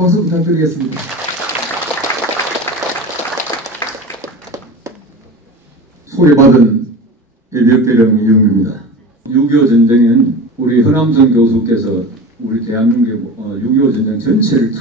박수 부탁드리겠습니다. 소개받은 예비역대령 이영규입니다. 6.25 전쟁은 우리 허남선 교수께서 우리 대한민국의 6.25 전쟁 전체를 다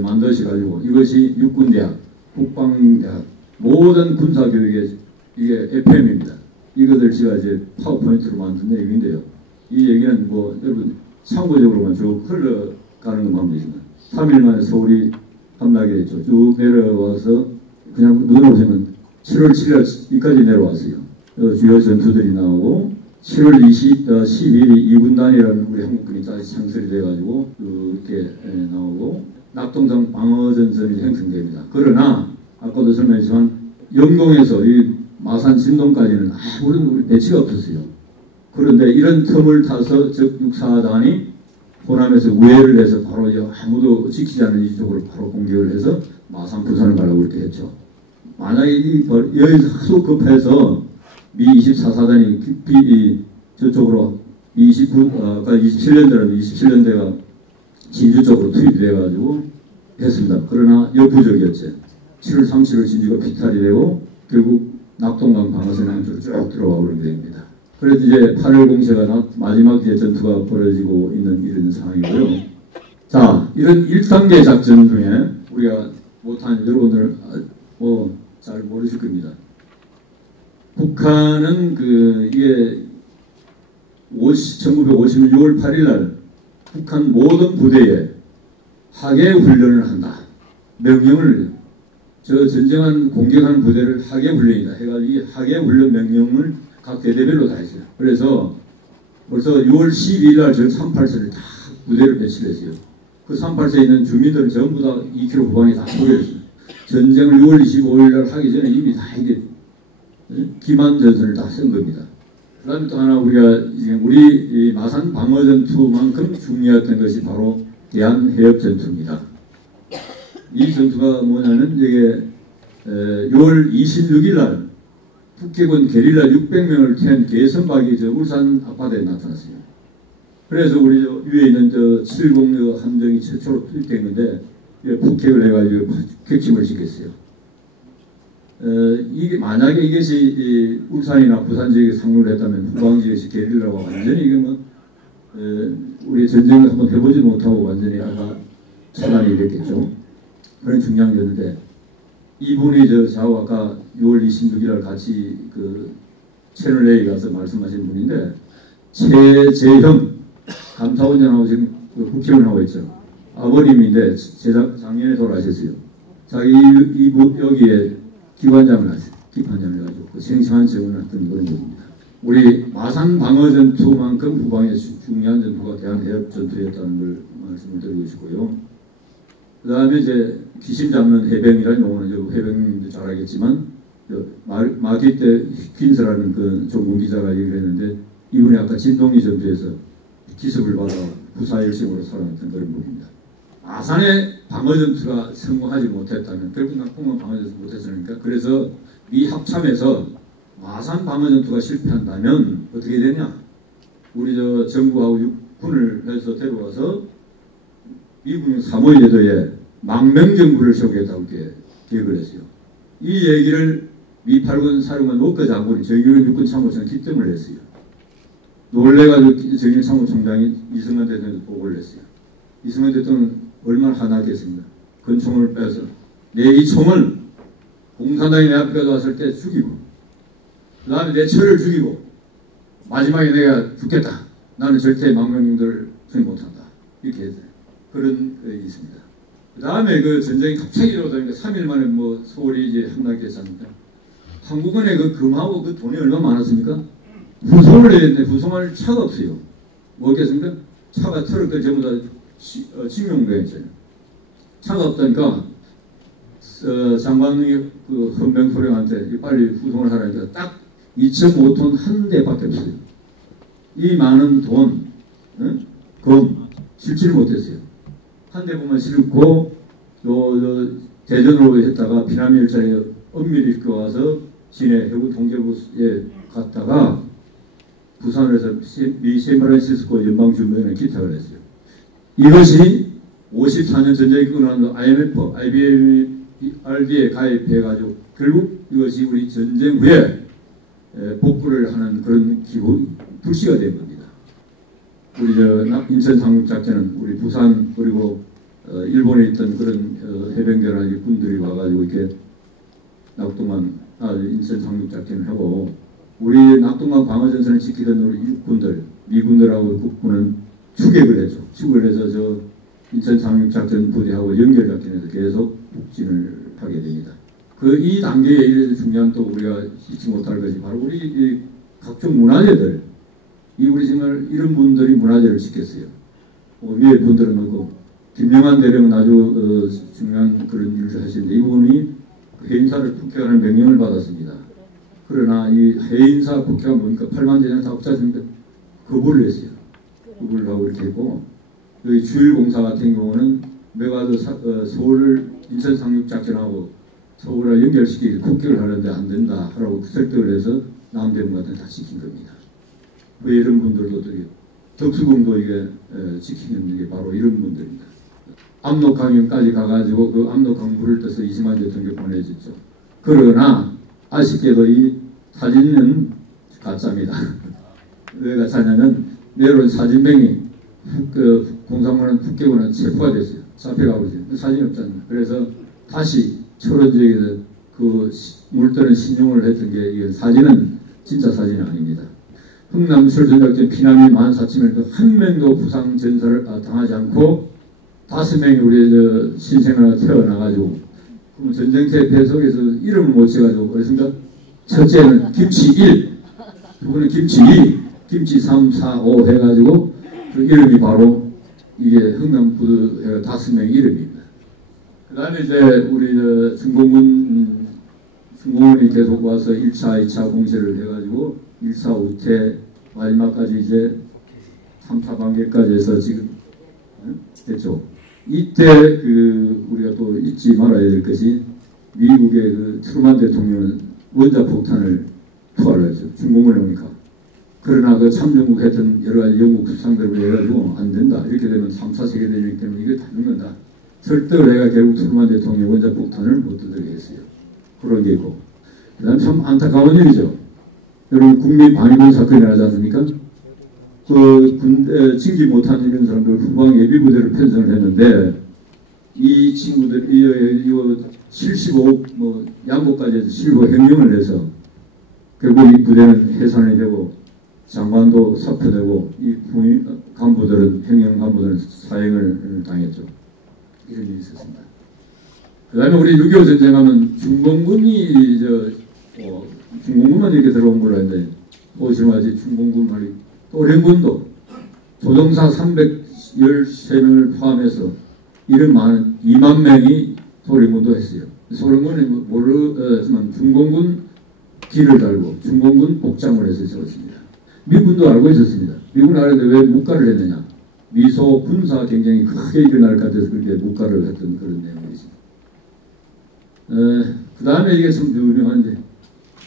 만드셔가지고 이것이 육군대학, 국방대학 모든 군사교육의 이게 FM입니다. 이것을 제가 이제 파워포인트로 만든 내용인데요. 이 얘기는 뭐 여러분 참고적으로만 쭉 흘러가는 것만 보시면 3일 만에 서울이 함락이 됐죠. 쭉 내려와서 그냥 눈으로 보시면 7월 7일까지 내려왔어요. 주요 전투들이 나오고 7월 12일이 2군단이라는 우리 한국군이 다시 창설이 돼가지고 이렇게 나오고 낙동강 방어전선이 형성됩니다. 그러나 아까도 설명했지만 영동에서 이 마산 진동까지는 아무런 배치가 없었어요. 그런데 이런 틈을 타서 적 육사단이 호남에서 우회를 해서 바로 아무도 지키지 않는 이쪽으로 바로 공격을 해서 마산 부산을 가려고 이렇게 했죠. 만약에 여기서 하도 급해서 미 24사단이 깊이 저쪽으로 27년대가 진주 쪽으로 투입이 돼가지고 했습니다. 그러나 역부족이었죠. 7월 30일 진주가 피탈이 되고 결국 낙동강 방어선 안쪽으로 쭉 들어와 버리게 됩니다. 그래서 이제 8월 공세가 마지막 전투가 벌어지고 있는 이런 상황이고요. 자, 이런 1단계 작전 중에 우리가 못한 여러분들 잘 모르실 겁니다. 북한은 이게 1950년 6월 8일 날 북한 모든 부대에 하계 훈련을 한다. 명령을 저 전쟁한 공격하는 부대를 하계 훈련이다 해가지고 이 하계 훈련 명령을 각 대대별로 다 했어요. 그래서 벌써 6월 12일 날 저 38세를 다 부대를 배치를 했어요. 그 38세에 있는 주민들은 전부 다 2km 후방에 다 소개했어요. 전쟁을 6월 25일 날 하기 전에 이미 다 이게 기만전선을 다 쓴 겁니다. 그 다음에 또 하나 우리 마산 방어전투만큼 중요했던 것이 바로 대한해협전투입니다. 이 전투가 뭐냐면 이게 6월 26일 날 북해군 게릴라 600명을 태운 개선박이 울산 앞바다에 나타났어요. 그래서 우리 위에 있는 70 함정이 최초로 투입됐는데 폭격을 해가지고 격침을 시켰어요. 이게 만약에 이것이 울산이나 부산 지역에 상륙을 했다면 후방 지역이 게릴라가 완전히 이게 우리 전쟁을 한번 해보지 못하고 완전히 아까 차단이 됐겠죠. 그런 중요한 거였는데 이분이 저하고 아까 6월 26일 날 같이 채널 A에 가서 말씀하신 분인데 최재형 감사원장하고 지금 국회의원 하고 있죠. 아버님인데 작년에 돌아가셨어요. 자기 여기에 기관장을 하세요. 기관장을 해가지고 생생한 증언을 했던 그런 겁니다. 우리 마산 방어전투만큼 후방에 중요한 전투가 대한해협전투였다는 걸 말씀을 드리고 싶고요. 그 다음에 이제 귀신 잡는 해병이라는 용어는 해병님도 잘 알겠지만 마기 때 퀸스라는 그 종군 기자가 얘기를 했는데 이분이 아까 진동리 전투에서 기습을 받아 부사일생으로 살아났던 그런 분입니다. 마산의 방어전투가 성공하지 못했다면 결국 낙동강 방어전투 못했으니까 그래서 미 합참에서 마산 방어전투가 실패한다면 어떻게 되냐? 우리 정부하고 육군을 해서 데려와서 미군 사모의 제도에 망명정부를 세우겠다고 계획을 했어요. 이 얘기를 미 8군 사령관 노크 장군이 정유현 육군 참모총장 기점을 했어요. 놀래가지고 정유현 참모총장이 이승만 대통령한테 보고를 했어요. 이승만 대통령은 얼마나 화나겠습니까? 권총을 빼서 내 이 총을 공산당이 내 앞에 왔을 때 죽이고 그 다음에 내 처를 죽이고 마지막에 내가 죽겠다. 나는 절대 망명님들을 수행 못한다. 이렇게 했어요. 그런 게 있습니다. 그 다음에 전쟁이 갑자기 일어나니까 3일 만에 서울이 이제 함락됐습니까? 한국은에 금하고 돈이 얼마나 많았습니까? 후송을 해야 되는데 후송할 차가 없어요. 뭐겠습니까? 차가 트럭들 전부 다 징용돼 있어요. 차가 없다니까 장관이 헌병소령한테 빨리 후송을 하라니까 딱 2.5톤 한 대밖에 없어요. 이 많은 돈, 검 실지를 못했어요. 한 대만 실고 대전으로 했다가 피라미일차에 엄밀히 끌어와서 시내 해군 통제부에 갔다가 부산에서 미 샌프란시스코 연방주변에 기탁을 했어요. 이것이 54년 전쟁이 끝나서 IMF, IBM, RD에 가입해가지고 결국 이것이 우리 전쟁 후에 복구를 하는 그런 기본 불씨가 된 겁니다. 우리 인천 상륙작전은 우리 부산 그리고 일본에 있던 그런 해병대나 군들이 와가지고 이렇게 인천 상륙작전을 하고 우리 낙동강 방어전선을 지키던 우리 육군들, 미군들하고 국군은 추격을 했죠. 추격을 해서 저 인천 상륙작전 부대하고 연결작전에서 계속 북진을 하게 됩니다. 이 단계에 이래서 중요한 또 우리가 잊지 못할 것이 바로 우리 이 각종 문화재들, 우리 정말 이런 분들이 문화재를 지켰어요. 위에 분들은 그렇고 김영환 대령은 아주 중요한 그런 일을 하시는데 이분이 해인사를 폭격하는 명령을 받았습니다. 그러나 이 해인사 폭격을 보니까 8만 대장 다 없어졌으니까 거부를 했어요. 거부를 하고 이렇게 했고 여기 주일공사 같은 경우는 메가드 서울을 인천 상륙작전하고 서울을 연결시키기 폭격을 하는데 안 된다 하라고 설득을 해서 남대문 같은 다 지킨 겁니다. 왜 이런 분들도 덕수궁도 이게 지키는 게 바로 이런 분들입니다. 압록강연까지 가가지고 그 압록강 물을 떠서 이승만 대통령 보내줬죠. 그러나 아쉽게도 이 사진은 가짜입니다. 왜 가짜냐면 내려온 사진병이 공산군은 북괴군은 체포가 됐어요. 잡혀가고 있어요. 사진이 없잖아요. 그래서 다시 철원 지역에서 그 물떠는 신용을 했던 게 이 사진은 진짜 사진이 아닙니다. 흥남 철전작전 피난민 14,000명 한 명도 부상 전사를 당하지 않고 5명이 우리 신생아가 태어나가지고 그럼 전쟁터 배속에서 이름을 못 쳐가지고 그랬습니까? 첫째는 김치 1, 두번은 김치 2, 김치 3, 4, 5 해가지고 그 이름이 바로 이게 흥남부두 5명의 이름입니다. 그 다음에 이제 우리 중공군이 계속 와서 1차, 2차 공세를 해가지고 1사 우퇴 마지막까지 이제 3차 반개까지 해서 지금 됐죠. 이때 우리가 또 잊지 말아야 될 것이 미국의 트루만 대통령은 원자폭탄을 투하를 했죠. 중공군에 오니까. 그러나 참전국 했던 여러 가지 영국 수상들을 해가지고 안 된다. 이렇게 되면 3차 세계대전이기 때문에 이거 다 죽는다. 설득을 해가 결국 트루만 대통령이 원자폭탄을 못 두들게 했어요. 그런 게 있고. 그 다음 참 안타까운 일이죠. 여러분 국민 반입군 사건이 나지 않습니까? 징기 못한 이런 사람들 후방 예비부대를 편성을 했는데 이 친구들이 75억 양보까지 해서 실버 횡령을 해서 결국 이 부대는 해산이 되고 장관도 사표되고 이 간부들은 횡령 간부들은 사형을 당했죠. 이런 일이 있었습니다. 그 다음에 우리 6.25 전쟁하면 중공군이 중공군만 이렇게 들어온 걸로 했는데 보시마지 중공군 말이 소련군도 조종사 313명을 포함해서 이런 많은 2만 명이 소련군도 했어요. 소련군이 모르지만 중공군 길을 달고 중공군 복장을 해서 있었습니다. 미군도 알고 있었습니다. 미군은 알았는데 왜 묵가를 했느냐. 미소 군사 경쟁이 크게 일어날 것 같아서 그렇게 묵가를 했던 그런 내용이 있습니다. 그 다음에 이게 참 유명한데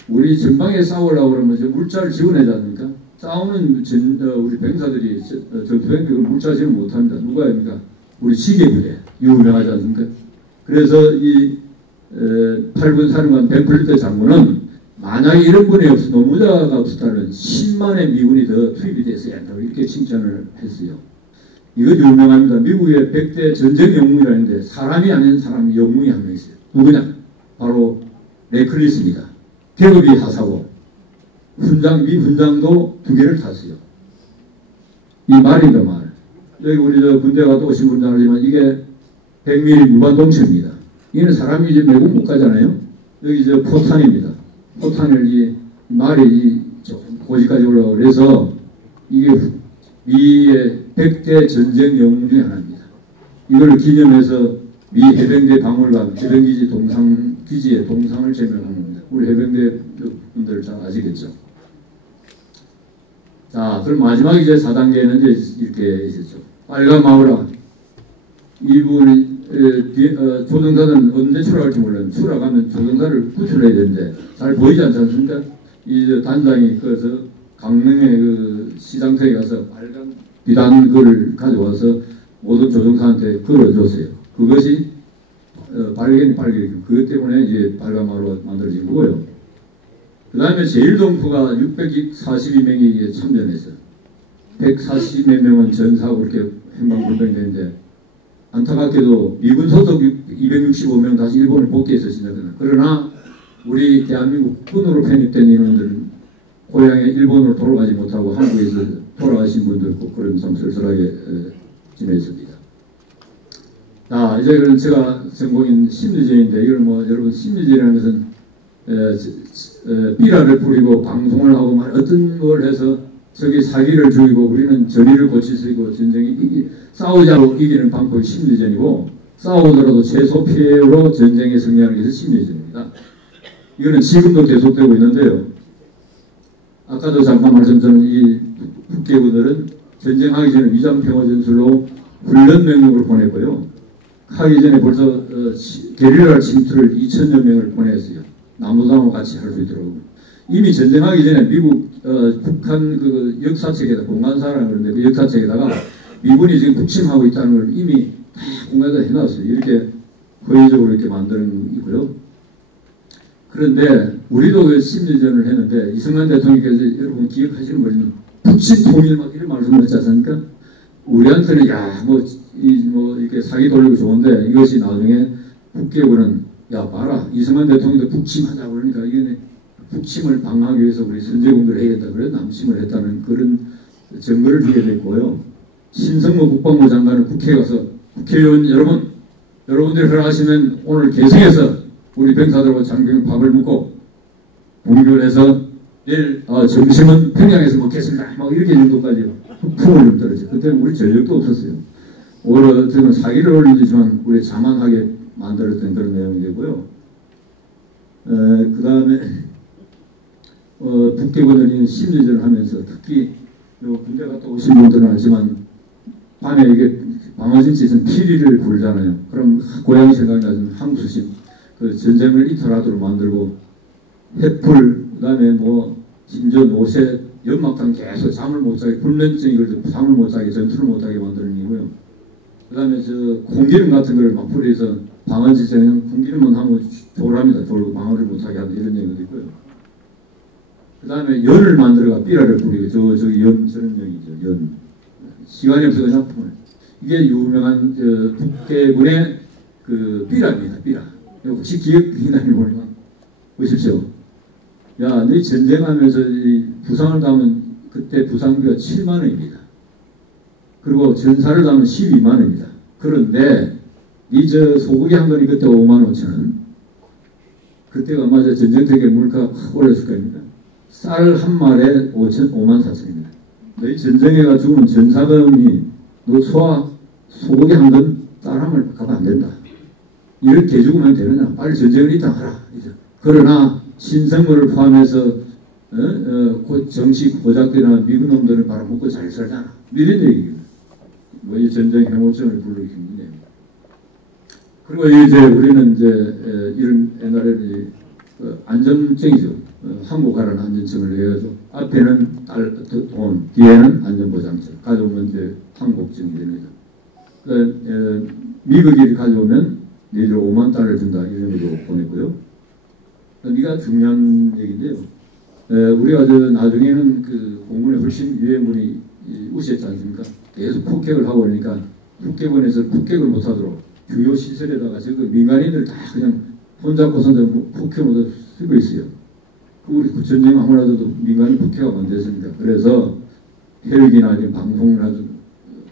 우리 전방에 싸우려고 그러면 물자를 지원하지 않습니까? 싸우는 우리 병사들이 전투병력을 물자 지원 못합니다. 누가 합니까? 우리 시계부대 유명하지 않습니까? 그래서 이 8군 사령관 벤플리트 장군은 만약에 이런 분이 노무자가 없었다면 10만의 미군이 더 투입이 됐어야 한다고 이렇게 칭찬을 했어요. 이거 유명합니다. 미국의 100대 전쟁 영웅이라는데 사람이 아닌 사람이 영웅이 한 명 있어요. 누구냐? 바로 레클리스입니다. 계급이 하사고 미 훈장도 2개를 탔어요. 이 말인가 말. 여기 우리 군대 가도 오신 분들 알지만 이게 100mm 무반동체입니다. 이게는 사람이 이제 외국 못 가잖아요. 여기 포탄입니다. 포탄을 이 말이 고지까지 올라오고 그래서 이게 미의 100대 전쟁 영웅 중에 하나입니다. 이걸 기념해서 미 해병대 박물관 해병기지 기지에 동상을 제명한 겁니다. 우리 해병대 분들 잘 아시겠죠? 자, 그럼 마지막 이제 4단계는 이제 이렇게 있었죠. 빨간마우라. 이분이 조정사는 언제 출하할지 몰라요. 출하가면 조정사를 구출해야 되는데 잘 보이지 않지 않습니까? 이 단장이 강릉의 시장터에 가서 빨간 비단 걸 가져와서 모든 조종사한테 걸어줬어요. 그것이 발견이 그것 때문에 이제 발광마루가 만들어진 거고요. 그 다음에 제일동포가 642명이 참전했어요. 140몇 명은 전사하고 이렇게 행방불명이 되는데 안타깝게도 미군 소속 265명 다시 일본을 복귀해서 진작했나. 그러나 우리 대한민국 군으로 편입된 인원들은 고향에 일본으로 돌아가지 못하고 한국에서 돌아가신 분도 있고 그런 참 쓸쓸하게 지냈습니다. 자, 이제 그럼 제가 전공인 심리전인데 이걸 뭐 여러분 심리전이라는 것은 삐라를 부리고 방송을 하고 어떤 걸 해서 저기 사기를 죽이고 우리는 전의를 고칠 수 있고 전쟁이 싸우자고 이기는 방법이 심리전이고 싸우더라도 최소 피해로 전쟁에 승리하는 것이 심리전입니다. 이거는 지금도 계속되고 있는데요. 아까도 잠깐 말씀드린 이 북계군들은 전쟁하기 전에 위장평화전술로 훈련 명령을 보냈고요. 하기 전에 벌써 게릴라 침투를 2,000여 명을 보냈어요. 남부당하고 같이 할 수 있도록. 이미 전쟁하기 전에 미국 북한 그 역사책에다 공간사라는 그런데 그 역사책에다가 미군이 지금 북침하고 있다는 걸 이미 다 공간에다 해놨어요. 이렇게 허위적으로 이렇게 만드는 거고요. 그런데 우리도 그 심리전을 했는데 이승만 대통령께서 여러분 기억하시는 모르지만 북침 통일 막 이런 말씀을 하지 않습니까? 우리한테는 뭐 이렇게 사기 돌리고 좋은데 이것이 나중에 북계군은 야 봐라 이승만 대통령도 북침하자 그러니까 이게 북침을 방어하기 위해서 우리 선제공격을 해야겠다 그래 남침을 했다는 그런 증거를 주게 됐고요. 신성모 국방부 장관은 국회에 가서 국회의원 여러분들이 허락하시면 오늘 개성에서 우리 병사들하고 장병 밥을 먹고 공격을 해서 내일 점심은 평양에서 먹겠습니다. 막 이렇게 정도까지 풍을 좀 떨어져. 그때는 우리 전력도 없었어요. 오히려 저는 사기를 올리지만 우리 자만하게 만들었던 그런 내용이 되고요. 그 다음에 북계군들이 심리전을 하면서 특히 군대 갔다 오신 분들은 알지만 밤에 이게 방어진치에서는 피리를 불잖아요. 그럼 고향 생각이 나는 항수심 그 전쟁을 이탈하도록 만들고 횃불 그다음에 뭐 심지어 노새 연막탄 계속 잠을 못 자게 불면증이 걸려 잠을 못 자게 전투를 못 하게 만드는 이고요. 그다음에 저 콩기름 같은 걸 막 뿌려서 방어진치에 그냥 콩기름만 하면 졸합니다. 졸고 방어를 못 하게 하는 이런 얘기도 있고요. 그다음에 연을 만들어가 삐라를 뿌리고 저기 연 저런 얘기죠. 연 시간이 없어서 그냥 이게 유명한 북계군의 그 삐라입니다. 삐라. 혹시 기억이 나면 모르면 보십시오. 야, 너희 전쟁하면서 부상을 당하면 그때 부상비가 7만 원입니다. 그리고 전사를 당하면 12만 원입니다. 그런데 이 소고기 한 건이 그때 5만 5천 원. 그때가 아마 전쟁 때문에 물가가 확 올랐을 겁니다. 쌀 한 마리에 5만 4천입니다. 너희 전쟁해가 죽으면 전사금이 너 소고기 한 건 쌀 한 마리 값 안 된다. 이렇게 죽으면 되느냐? 빨리 전쟁을 이탈하라. 그러나 신성모를 포함해서 정치 고작대나 미국 놈들은 바로 먹고 잘 살잖아. 이런 얘기입니다. 뭐 이 전쟁 해모증을 불러일으키는 거예요. 그리고 이제 우리는 이제 이런 옛날에 안전증이죠. 한국 가라는 안전증을 내가지고 앞에는 돈, 뒤에는 안전보장증. 가져오면 이제 항복증이 되는 거죠. 그러니까 미국이 가져오면 너희들 5만 달러를 준다 이런 것도 보냈고요. 이가 중요한 얘기인데요. 우리가 나중에는 그 공군에 훨씬 유해문이 우시했지 않습니까? 계속 폭격을 하고 그러니까 북계군에서 폭격을 못하도록 주요 시설에다가 지금 민간인들 다 그냥 손잡고서 폭격을 쓰고 있어요. 우리 전쟁 아무래도 민간인 폭격하면 안 됐습니다. 그래서 헬기나 아니면 방송을 하든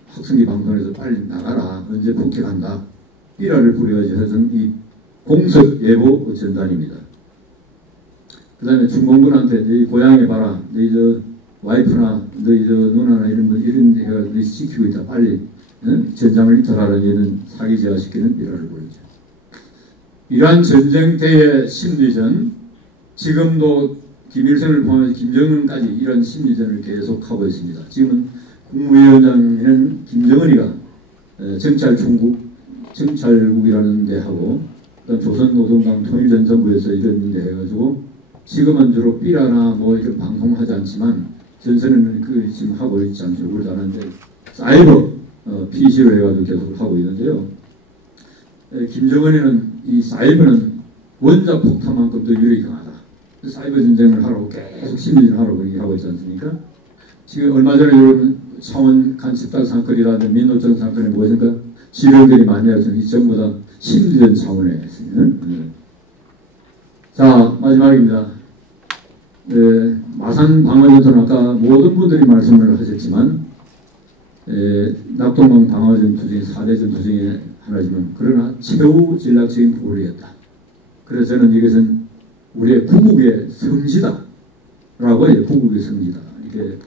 학생기 방송에서 빨리 나가라. 언제 폭격한다. 삐라를 부려가지고 해서 이 공습 예보 전단입니다. 그 다음에 중공군한테 너희 고향에 봐라. 너희 와이프나 너희 누나나 이런 데가 너희 지키고 있다. 빨리 전장을 이탈하라는 이런 사기제화시키는 삐라를 부르죠. 이러한 전쟁 때의 심리전, 지금도 김일성을 포함해서 김정은까지 이런 심리전을 계속하고 있습니다. 지금은 국무위원장에는 김정은이가 정찰국이라는 데 하고 조선노동당 통일전선부에서 이런 데 해가지고 지금은 주로 삐라나 뭐 이런 방송하지 않지만 전선에는 그 지금 하고 있지 않죠. 우리도 하는데 사이버 PC로 해가지고 계속 하고 있는데요. 김정은이는 이 사이버는 원자 폭탄만큼 더 유력이 강하다. 사이버 전쟁을 하라고 계속 심리전을 하라고 얘기하고 있지 않습니까? 지금 얼마 전에 여러분 창원 간첩단 사건이라든지 민노총 사건이 무엇인가 지령들이 많이 하죠. 이 전부 다 심리전 차원에 했어요. 자, 마지막입니다. 마산 방어전투는 아까 모든 분들이 말씀을 하셨지만 낙동강 방어전투 중에 4대 전투 중에 하나지만 그러나 최후 전략적인 부분이었다. 그래서 저는 이것은 우리의 구국의 성지다라고 해요. 구국의 성지다. 이게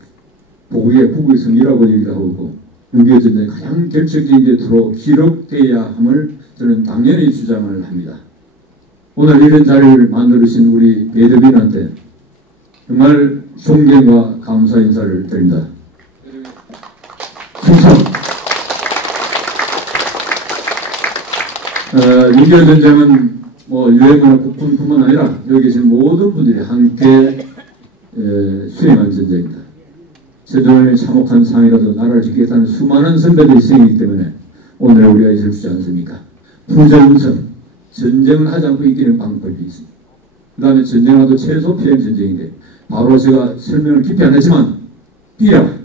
보국의 구국의 성지라고 얘기를 하고 있고 6.25 전쟁의 가장 결정적인 게 기록되어야 함을 저는 당연히 주장을 합니다. 오늘 이런 자리를 만들어주신 우리 배드빈한테 정말 존경과 감사 인사를 드립니다. 충성! 6.25 전쟁은 유엔이나 국군뿐만 아니라 여기 계신 모든 분들이 함께 수행한 전쟁입니다. 세종의 참혹한 상이라도 나라를 지키겠다는 수많은 선배들이 희생이기 때문에 오늘 우리가 있을 수 있지 않습니까? 부정성, 전쟁을 하지 않고 이기는 방법이 있습니다. 그 다음에 전쟁하도 최소 피해 전쟁인데 바로 제가 설명을 깊이 안 했지만 삐약,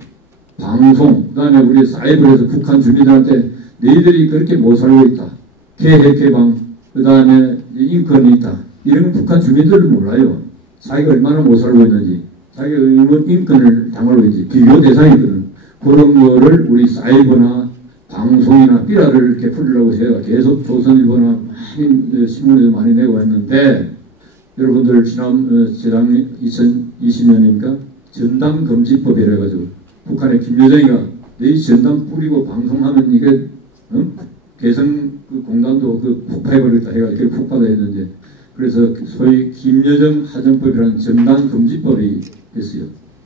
방송, 그 다음에 우리 사이버에서 북한 주민들한테 너희들이 그렇게 못 살고 있다. 개핵 개방, 그 다음에 인권이 있다. 이런 건 북한 주민들도 몰라요. 자기가 얼마나 못 살고 있는지, 자기가 인권을 당하고 있는지 비교 대상이거든. 그런 거를 우리 사이버나 방송이나 삐라를 이렇게 풀으려고 제가 계속 조선일보나 많이 신문에도 많이 내고 했는데 여러분들 지난 재작 2020년이니까 전담금지법이라 해가지고 북한의 김여정이가 너희 전담 뿌리고 방송하면 이게 개성 그 공단도 그 폭파해버리겠다 해가지고 폭파도 했는데 그래서 소위 김여정 하정법이라는 전담금지법이 됐어요.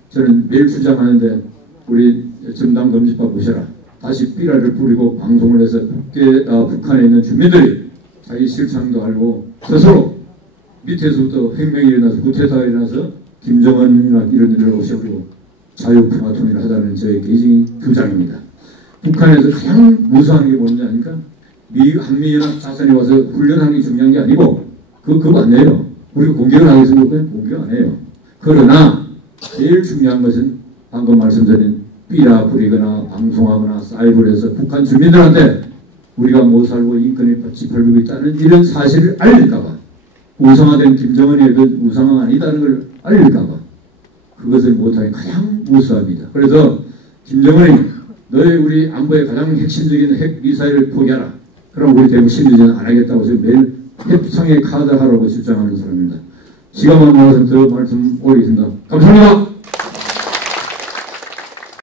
저는 매일 주장하는데 우리 전담금지법 보셔라. 다시 삐라를 뿌리고 방송을 해서 북한에 있는 주민들이 자기 실상도 알고 스스로 밑에서부터 혁명이 일어나서 구태타가 일어나서 김정은이나 이런 일을 오셔버리고 자유평화통일을 하자는 저의 개인적인 주장입니다. 북한에서 가장 무서워하는 게 뭔지 아니까 한미연합 자산이 와서 훈련하는 게 중요한 게 아니고 그거 안 해요. 우리가 공격을 하겠습니까? 공격 안 해요. 그러나 제일 중요한 것은 방금 말씀드린 삐라 부리거나 방송하거나 사이버를 해서 북한 주민들한테 우리가 못 살고 인권이 짓밟히고 있다는 이런 사실을 알릴까봐 우상화된 김정은의 그 우상화가 아니다는 걸 알릴까봐 그것을 못하게 가장 무서워합니다. 그래서 김정은이 너희 우리 안보의 가장 핵심적인 핵 미사일을 포기하라. 그럼 우리 대북 심리전 안 하겠다고 지금 매일 협상의 카드 하라고 주장하는 사람입니다. 시간만 나와서 더 말씀 올리겠습니다. 감사합니다.